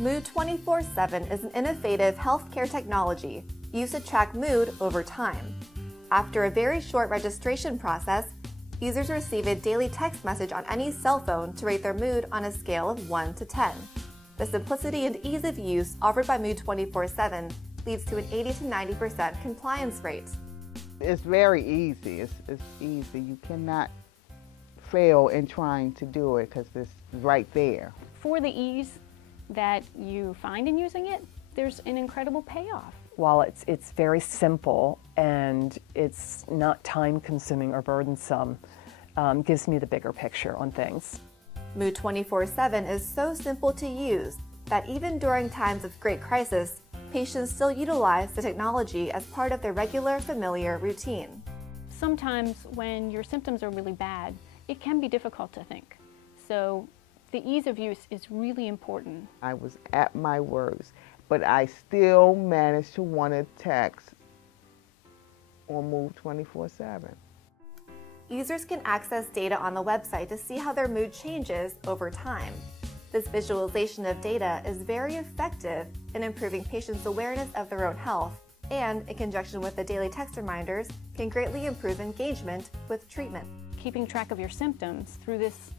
Mood 24/7 is an innovative healthcare technology used to track mood over time. After a very short registration process, users receive a daily text message on any cell phone to rate their mood on a scale of 1 to 10. The simplicity and ease of use offered by Mood 24/7 leads to an 80 to 90% compliance rate. It's very easy. It's easy. You cannot fail in trying to do it because it's right there. For the ease that you find in using it, there's an incredible payoff. While it's very simple and it's not time-consuming or burdensome, gives me the bigger picture on things. Mood 24/7 is so simple to use that even during times of great crisis, patients still utilize the technology as part of their regular, familiar routine. Sometimes when your symptoms are really bad, it can be difficult to think. So the ease of use is really important. I was at my worst, but I still managed to want to text on Mood 24/7. Users can access data on the website to see how their mood changes over time. This visualization of data is very effective in improving patients' awareness of their own health and, in conjunction with the daily text reminders, can greatly improve engagement with treatment. Keeping track of your symptoms through this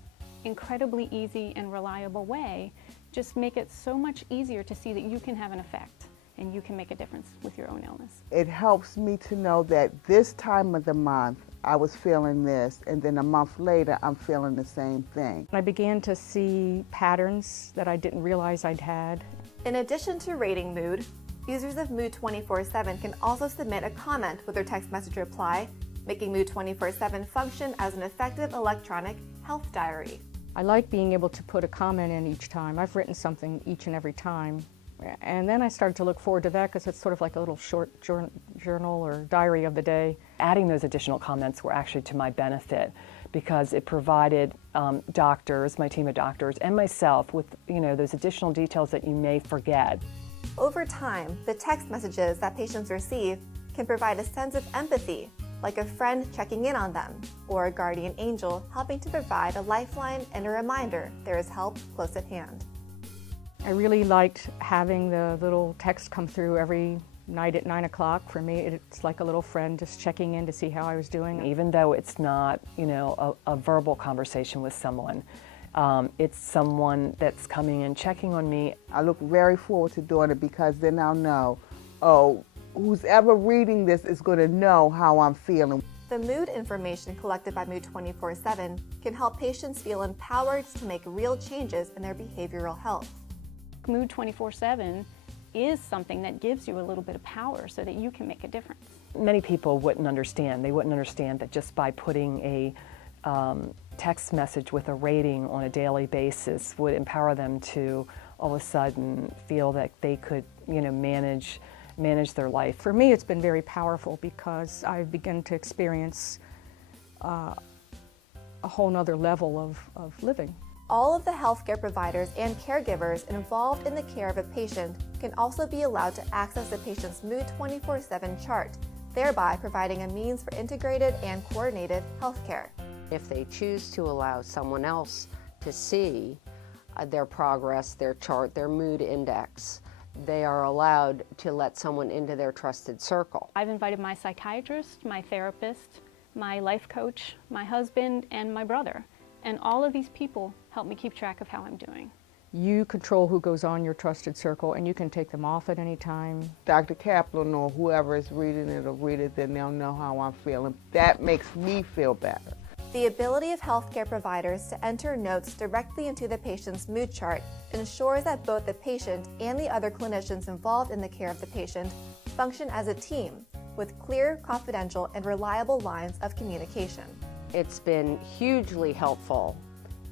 incredibly easy and reliable way just make it so much easier to see that you can have an effect and you can make a difference with your own illness. It helps me to know that this time of the month I was feeling this, and then a month later I'm feeling the same thing. I began to see patterns that I didn't realize I'd had. In addition to rating mood, users of Mood 24/7 can also submit a comment with their text message reply, making Mood 24/7 function as an effective electronic health diary. I like being able to put a comment in each time. I've written something each and every time. And then I started to look forward to that because it's sort of like a little short journal or diary of the day. Adding those additional comments were actually to my benefit because it provided doctors, my team of doctors, and myself with those additional details that you may forget. Over time, the text messages that patients receive can provide a sense of empathy, like a friend checking in on them, or a guardian angel helping to provide a lifeline and a reminder there is help close at hand. I really liked having the little text come through every night at 9 o'clock. For me, it's like a little friend just checking in to see how I was doing. Even though it's not, a verbal conversation with someone, it's someone that's coming in, checking on me. I look very forward to doing it because then I'll know, oh, who's ever reading this is going to know how I'm feeling. The mood information collected by Mood 24/7 can help patients feel empowered to make real changes in their behavioral health. Mood 24/7 is something that gives you a little bit of power so that you can make a difference. Many people wouldn't understand. They wouldn't understand that just by putting a text message with a rating on a daily basis would empower them to all of a sudden feel that they could, manage their life. For me, it's been very powerful because I've begun to experience a whole nother level of living. All of the healthcare providers and caregivers involved in the care of a patient can also be allowed to access the patient's Mood 24/7 chart, thereby providing a means for integrated and coordinated healthcare. If they choose to allow someone else to see their progress, their chart, their mood index, they are allowed to let someone into their trusted circle. I've invited my psychiatrist, my therapist, my life coach, my husband, and my brother. And all of these people help me keep track of how I'm doing. You control who goes on your trusted circle, and you can take them off at any time. Dr. Kaplan or whoever is reading it will read it, then they'll know how I'm feeling. That makes me feel better. The ability of healthcare providers to enter notes directly into the patient's mood chart ensures that both the patient and the other clinicians involved in the care of the patient function as a team with clear, confidential, and reliable lines of communication. It's been hugely helpful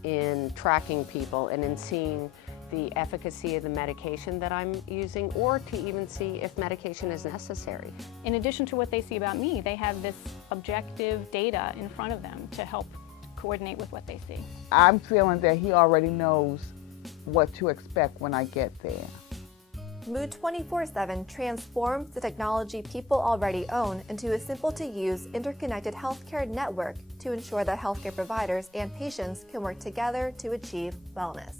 in tracking people and in seeing the efficacy of the medication that I'm using, or to even see if medication is necessary. In addition to what they see about me, they have this objective data in front of them to help coordinate with what they see. I'm feeling that he already knows what to expect when I get there. Mood 24/7 transforms the technology people already own into a simple-to-use, interconnected healthcare network to ensure that healthcare providers and patients can work together to achieve wellness.